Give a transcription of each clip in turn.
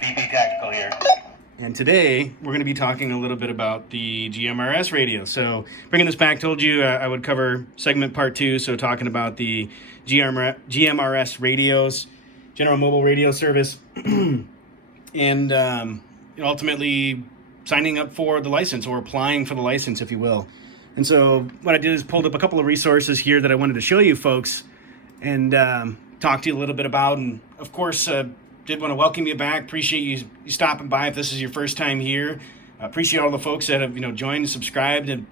VP Tactical here. And today we're going to be talking a little bit about the GMRS radio. So bringing this back, told you I would cover segment part 2. So talking about the GMRS radios, General Mobile Radio Service, and ultimately signing up for the license or applying for the license, if you will. And so what I did is pulled up a couple of resources here that I wanted to show you folks and talk to you a little bit about. And of course, did want to welcome you back. Appreciate you stopping by. If this is your first time here, appreciate all the folks that have joined, subscribed, and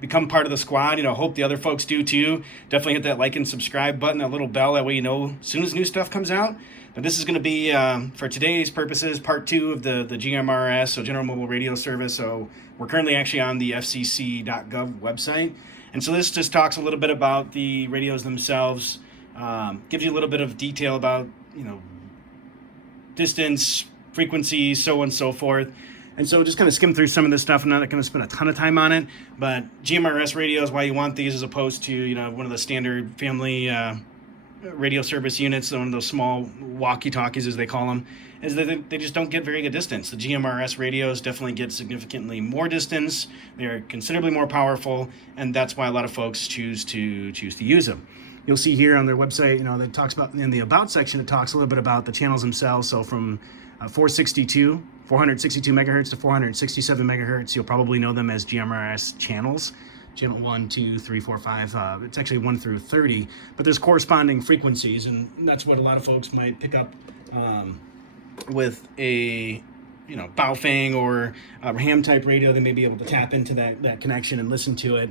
become part of the squad. Hope the other folks do too. Definitely hit that like and subscribe button, that little bell. That way you know as soon as new stuff comes out. But this is going to be for today's purposes part 2 of the GMRS, so General Mobile Radio Service. So we're currently actually on the FCC.gov website, and so this just talks a little bit about the radios themselves. Gives you a little bit of detail about distance, frequency, so on and so forth. And so just kind of skim through some of this stuff. I'm not going to spend a ton of time on it, but GMRS radios, why you want these as opposed to one of the standard family radio service units, one of those small walkie-talkies as they call them, is that they just don't get very good distance. The GMRS radios definitely get significantly more distance. They're considerably more powerful, and that's why a lot of folks choose to use them. You'll see here on their website, that talks about, in the About section, it talks a little bit about the channels themselves. So from 462 megahertz to 467 megahertz, you'll probably know them as GMRS channels. Channel 1, 2, 3, 4, 5. It's actually 1 through 30, but there's corresponding frequencies, and that's what a lot of folks might pick up with a Baofeng or a ham type radio. They may be able to tap into that connection and listen to it.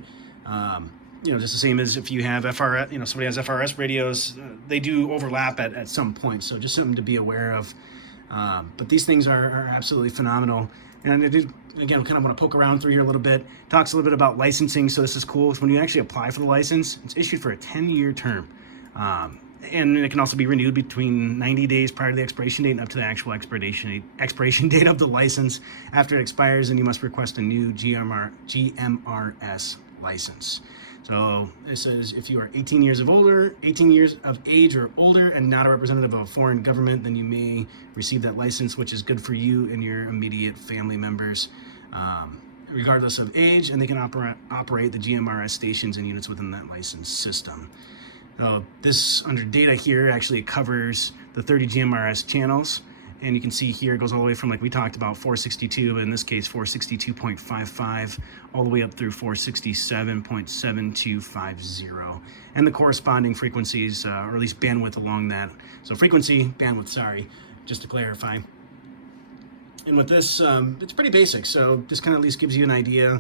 Just the same as if you have FRS, somebody has FRS radios, they do overlap at some point. So just something to be aware of. But these things are absolutely phenomenal. And I did, again, kind of want to poke around through here a little bit. Talks a little bit about licensing. So this is cool. When you actually apply for the license, it's issued for a 10-year term. And it can also be renewed between 90 days prior to the expiration date and up to the actual expiration date of the license. After it expires, then you must request a new GMRS license. So this is if you are 18 years of age or older and not a representative of a foreign government, then you may receive that license, which is good for you and your immediate family members, regardless of age, and they can operate the GMRS stations and units within that license system. So this, under data here, actually covers the 30 GMRS channels. And you can see here it goes all the way from, like we talked about, 462, but in this case 462.55, all the way up through 467.7250, and the corresponding frequencies, or at least bandwidth along that. So frequency, bandwidth, sorry, just to clarify. And with this, it's pretty basic. So this kind of at least gives you an idea.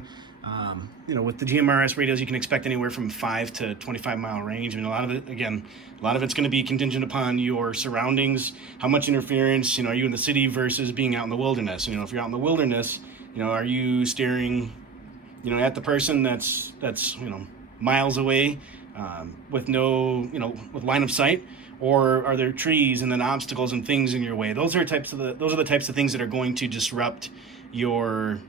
With the GMRS radios, you can expect anywhere from 5 to 25 mile range. I mean, a lot of it's going to be contingent upon your surroundings, how much interference, are you in the city versus being out in the wilderness? If you're out in the wilderness, are you staring, at the person that's miles away, with no, with line of sight, or are there trees and then obstacles and things in your way? Those are the types of things that are going to disrupt your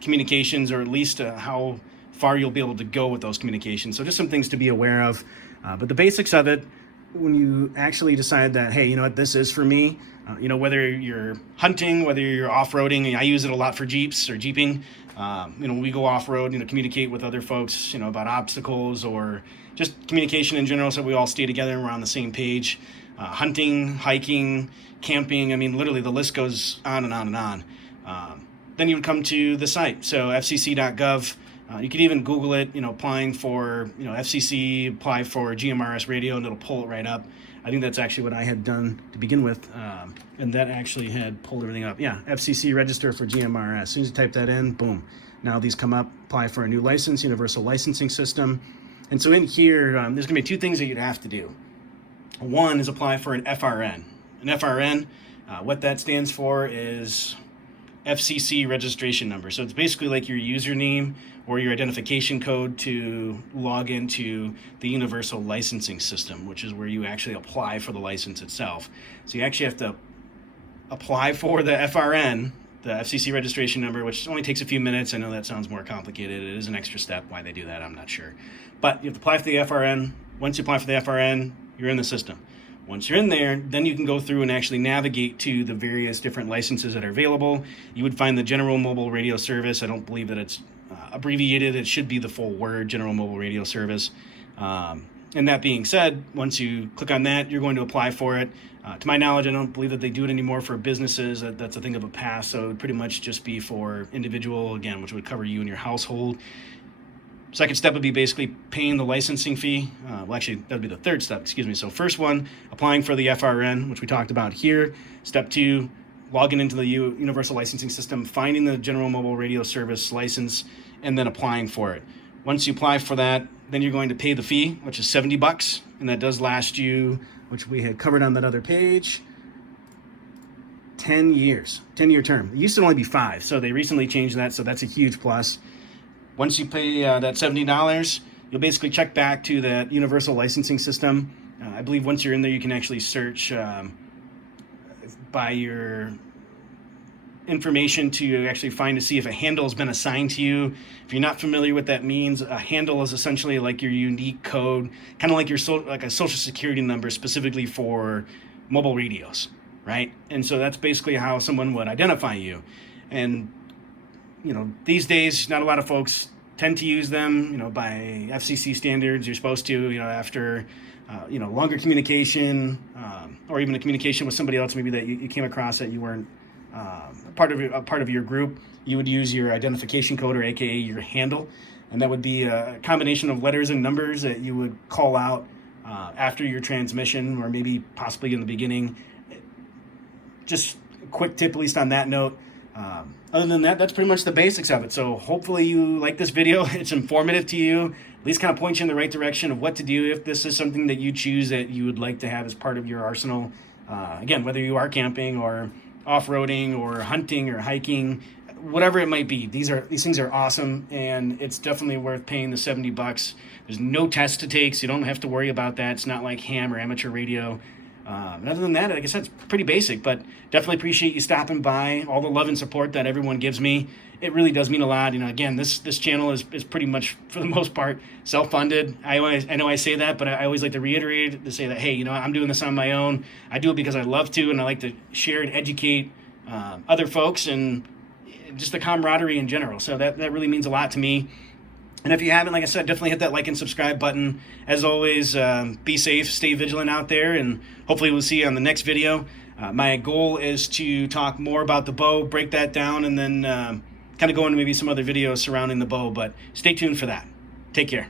communications, or at least how far you'll be able to go with those communications. So just some things to be aware of. But the basics of it, when you actually decide that, hey, this is for me, whether you're hunting, whether you're off-roading, I use it a lot for Jeeps or Jeeping. We go off-road, communicate with other folks, about obstacles or just communication in general, so we all stay together and we're on the same page. Hunting, hiking, camping, literally the list goes on and on and on. Then you would come to the site, so FCC.gov. You could even Google it, applying for, FCC, apply for GMRS radio, and it'll pull it right up. I think that's actually what I had done to begin with, and that actually had pulled everything up. Yeah, FCC register for GMRS. As soon as you type that in, boom. Now these come up, apply for a new license, universal licensing system. And so in here, there's going to be 2 things that you'd have to do. One is apply for an FRN. An FRN, what that stands for is FCC registration number. So it's basically like your username or your identification code to log into the universal licensing system, which is where you actually apply for the license itself. So you actually have to apply for the FRN, the FCC registration number, which only takes a few minutes. I know that sounds more complicated. It is an extra step. Why they do that, I'm not sure. But you have to apply for the FRN. Once you apply for the FRN, you're in the system. Once you're in there, then you can go through and actually navigate to the various different licenses that are available. You would find the General Mobile Radio Service. I don't believe that it's abbreviated. It should be the full word, General Mobile Radio Service. And that being said, once you click on that, you're going to apply for it. To my knowledge, I don't believe that they do it anymore for businesses. That's a thing of a past. So it would pretty much just be for individual, again, which would cover you and your household. Second step would be basically paying the licensing fee. Well, actually, that would be the third step, excuse me. So first one, applying for the FRN, which we talked about here. Step two, logging into the Universal Licensing System, finding the General Mobile Radio Service license, and then applying for it. Once you apply for that, then you're going to pay the fee, which is $70, and that does last you, which we had covered on that other page, 10 years, 10-year term. It used to only be 5, so they recently changed that, so that's a huge plus. Once you pay that $70, you'll basically check back to that Universal Licensing System. I believe once you're in there, you can actually search by your information to actually find to see if a handle has been assigned to you. If you're not familiar with what that means, a handle is essentially like your unique code, kind of like like a social security number specifically for mobile radios, right? And so that's basically how someone would identify you. And you know, these days, not a lot of folks tend to use them, you know, by FCC standards. You're supposed to, you know, after, you know, longer communication or even a communication with somebody else maybe that you came across that you weren't part of your group, you would use your identification code, or AKA your handle. And that would be a combination of letters and numbers that you would call out after your transmission, or maybe possibly in the beginning. Just a quick tip, at least on that note. Other than that, that's pretty much the basics of it. So hopefully you like this video. It's informative to you, at least kind of point you in the right direction of what to do if this is something that you choose that you would like to have as part of your arsenal. Again, whether you are camping or off-roading or hunting or hiking, whatever it might be, these things are awesome, and it's definitely worth paying the $70. There's no test to take, so you don't have to worry about that. It's not like ham or amateur radio. And other than that, like I said, it's pretty basic, but definitely appreciate you stopping by, all the love and support that everyone gives me. It really does mean a lot. You know, again, this channel is pretty much, for the most part, self-funded. I know I say that, but I always like to reiterate to say that, hey, you know, I'm doing this on my own. I do it because I love to, and I like to share and educate other folks and just the camaraderie in general. So that really means a lot to me. And if you haven't, like I said, definitely hit that like and subscribe button. As always, be safe, stay vigilant out there, and hopefully we'll see you on the next video. My goal is to talk more about the bow, break that down, and then kind of go into maybe some other videos surrounding the bow, but stay tuned for that. Take care.